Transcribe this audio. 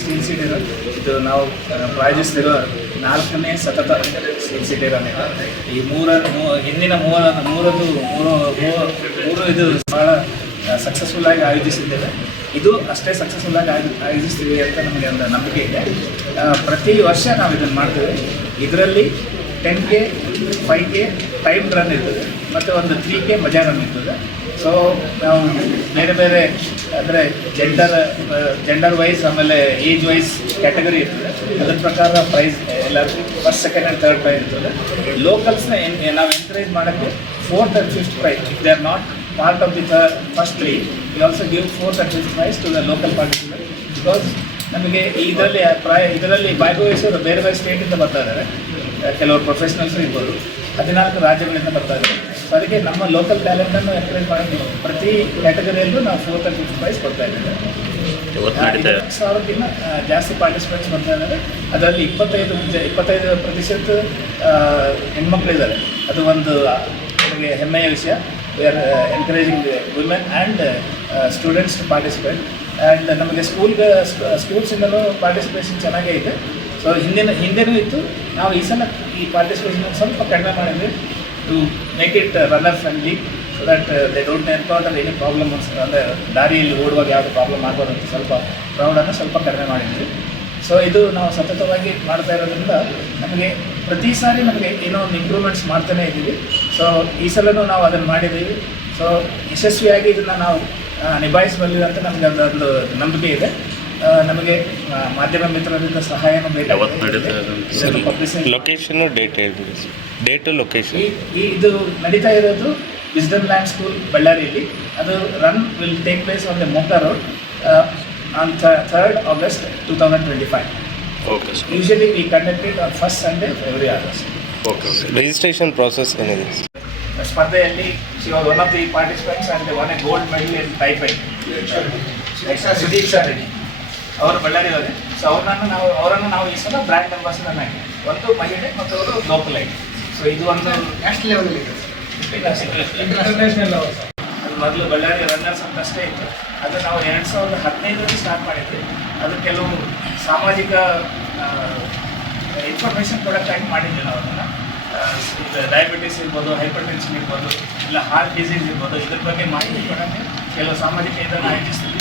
Steel city ಇದು ನಾವು ಪ್ರಾಯೋಜಿಸ್ತಿರೋ 4ನೇ ಸತತ ಸ್ಟೀಲ್ ಸಿಟಿ ರನ್. ಈ ಹಿಂದಿನ ಮೂರು ಇದು ಭಾಳ ಸಕ್ಸಸ್ಫುಲ್ ಆಗಿ ಆಯೋಜಿಸಿದ್ದೇವೆ. ಇದು ಅಷ್ಟೇ ಸಕ್ಸಸ್ಫುಲ್ ಆಗಿ ಆಯೋಜಿಸ್ತೀವಿ ಅಂತ ನಮಗೆ ಒಂದು ನಂಬಿಕೆ ಇದೆ. ಪ್ರತಿ ವರ್ಷ ನಾವು ಇದನ್ನು ಮಾಡ್ತೇವೆ. ಇದರಲ್ಲಿ 10K 5K ಟೈಮ್ ರನ್ ಇರ್ತದೆ ಮತ್ತು ಒಂದು 3K ಮಜಾ ರನ್ ಇರ್ತದೆ. ಸೊ ನಾವು ಬೇರೆ ಬೇರೆ ಅಂದರೆ ಜೆಂಡರ್ ವೈಸ್ ಆಮೇಲೆ ಏಜ್ ವೈಸ್ ಕ್ಯಾಟಗರಿ ಇರ್ತದೆ. ಅದರ ಪ್ರಕಾರ ಪ್ರೈಸ್ ಎಲ್ಲರಿಗೂ first second and third prize ಇರ್ತದೆ. ಲೋಕಲ್ಸ್ನ ನಾವು ಎನ್ಕರೇಜ್ ಮಾಡೋಕ್ಕೆ 4th and 5th prize. If they are not part of the first 3, we also give 4th and 5th prize to the local participant. Because ನಮಗೆ ಇದರಲ್ಲಿ ಭಾಗವಹಿಸೋರು ಬೇರೆ ಬೇರೆ ಸ್ಟೇಟಿಂದ ಬರ್ತಾ ಇದ್ದಾರೆ. ಕೆಲವರು ಪ್ರೊಫೆಷ್ನಲ್ಸ್ ಇರ್ಬೋದು, 14 ರಾಜ್ಯಗಳಿಂದ ಬರ್ತಾ ಇದ್ದಾರೆ. ಸೊ ಅದಕ್ಕೆ ನಮ್ಮ ಲೋಕಲ್ ಟ್ಯಾಲೆಂಟನ್ನು ಎನ್ಕರೇಜ್ ಮಾಡೋಕ್ಕೆ ಪ್ರತಿ ಕ್ಯಾಟಗರಿಯಲ್ಲೂ ನಾವು 4th and 5th ಪ್ರೈಸ್ ಕೊಡ್ತಾ ಇದ್ದೇವೆ. 10,000ಕ್ಕಿಂತ ಜಾಸ್ತಿ ಪಾರ್ಟಿಸಿಪೆಂಟ್ಸ್ ಬರ್ತಾ ಇದ್ದಾರೆ. ಅದರಲ್ಲಿ 25% ಹೆಣ್ಮಕ್ಳಿದ್ದಾರೆ. ಅದು ಒಂದು ನಮಗೆ ಹೆಮ್ಮೆಯ ವಿಷಯ. We are encouraging women and students to participate. And ನಮಗೆ ಸ್ಕೂಲ್ಸಿಂದಲೂ ಪಾರ್ಟಿಸಿಪೇಷನ್ ಚೆನ್ನಾಗೇ ಇದೆ. ಸೊ ಹಿಂದೆನೂ ಇತ್ತು. ನಾವು ಈ ಸಲ ಈ ಪಾರ್ಟಿಸಿಪೇಷನ್ ಸ್ವಲ್ಪ ಕಡಿಮೆ ಮಾಡಿದ್ವಿ to make it runner friendly, so that they don't encounter any problems. ಅಂದರೆ ದಾರಿಯಲ್ಲಿ ಓಡುವಾಗ ಯಾವುದು ಪ್ರಾಬ್ಲಮ್ ಆಗಬಾರ್ದು ಅಂತ ಸ್ವಲ್ಪ ಕ್ರೌಡನ್ನು ಸ್ವಲ್ಪ ಕಡಿಮೆ ಮಾಡಿದ್ವಿ. ಸೊ ಇದು ನಾವು ಸತತವಾಗಿ ಮಾಡ್ತಾ ಇರೋದ್ರಿಂದ ನಮಗೆ ಪ್ರತಿ ಸಾರಿ ನಮಗೆ ಏನೋ ಒಂದು ಇಂಪ್ರೂವ್ಮೆಂಟ್ಸ್ ಮಾಡ್ತಾನೇ ಇದ್ದೀವಿ. ಸೊ ಈ ಸಲವೂ ನಾವು ಅದನ್ನು ಮಾಡಿದ್ದೀವಿ. ಸೊ ಯಶಸ್ವಿಯಾಗಿ ಇದನ್ನು ನಾವು ನಿಭಾಯಿಸಬಲ್ಲಿವೆ ಅಂತ ನಮಗೆ ಅದೊಂದು ನಂಬಿಕೆ ಇದೆ. ನಮಗೆ ಮಾಧ್ಯಮ ಮಿತ್ರರಿಂದ ಸಹಾಯನೂ ಬೇಕಾಗುತ್ತೆ. ಲೊಕೇಶನ್ ಡೇಟ್ ಲೊಕೇಶನ್ ಇದು ನಡೀತಾ ಇರೋದು ವಿಸ್ಡಮ್ ಲ್ಯಾಂಡ್ ಸ್ಕೂಲ್ ಬಳ್ಳಾರಿಯಲ್ಲಿ. ಅದು run will take place on the Moka road on 3rd August 2025. Okay sir. Usually we conduct it on first Sunday every August. Okay okay. Registration process ಏನಿದೆ? ಸ್ಪರ್ಧೆಯಲ್ಲಿ she was one of the participants and won a gold medal in Taipei. Sudiksha Reddy ಅವರು ಬಳ್ಳಾರಿಯವರೇ. So ಅವರನ್ನು ನಾವು ಈ ಸಲ brand ambassador ಆಗಿ, ಒಂದು ಮಹಿಳೆ ಮತ್ತು ಅವರು ಲೋಕಲ್ ಆಗಿ. ಸೊ ಇದು ಒಂದು ನ್ಯಾಷನಲ್ ಲೆವೆಲ್ ಇಂಟರ್ನ್ಯಾಷನಲ್ ಲೆವೆಲ್. ಅದು ಮೊದಲು ಬಳ್ಳಾರಿ ರನ್ನರ್ಸ್ ಅಂತ ಅಷ್ಟೇ ಇತ್ತು. ಅದು ನಾವು 2015ರಲ್ಲಿ ಸ್ಟಾರ್ಟ್ ಮಾಡಿದ್ವಿ. ಅದು ಕೆಲವು ಸಾಮಾಜಿಕ ಇನ್ಫಾರ್ಮೇಷನ್ ಕೊಡೋಕ್ಕಾಗಿ ಮಾಡಿದ್ವಿ ನಾವು ಅದನ್ನು. ಡಯಾಬಿಟಿಸ್ ಇರ್ಬೋದು, ಹೈಪರ್ ಟೆನ್ಷನ್ ಇರ್ಬೋದು, ಇಲ್ಲ ಹಾರ್ಟ್ ಡಿಸೀಸ್ ಇರ್ಬೋದು, ಇದ್ರ ಬಗ್ಗೆ ಮಾಹಿತಿ ಕೊಡೋಕ್ಕೆ ಕೆಲವು ಸಾಮಾಜಿಕ ಇದನ್ನು ಆಯೋಜಿಸ್ತೀವಿ.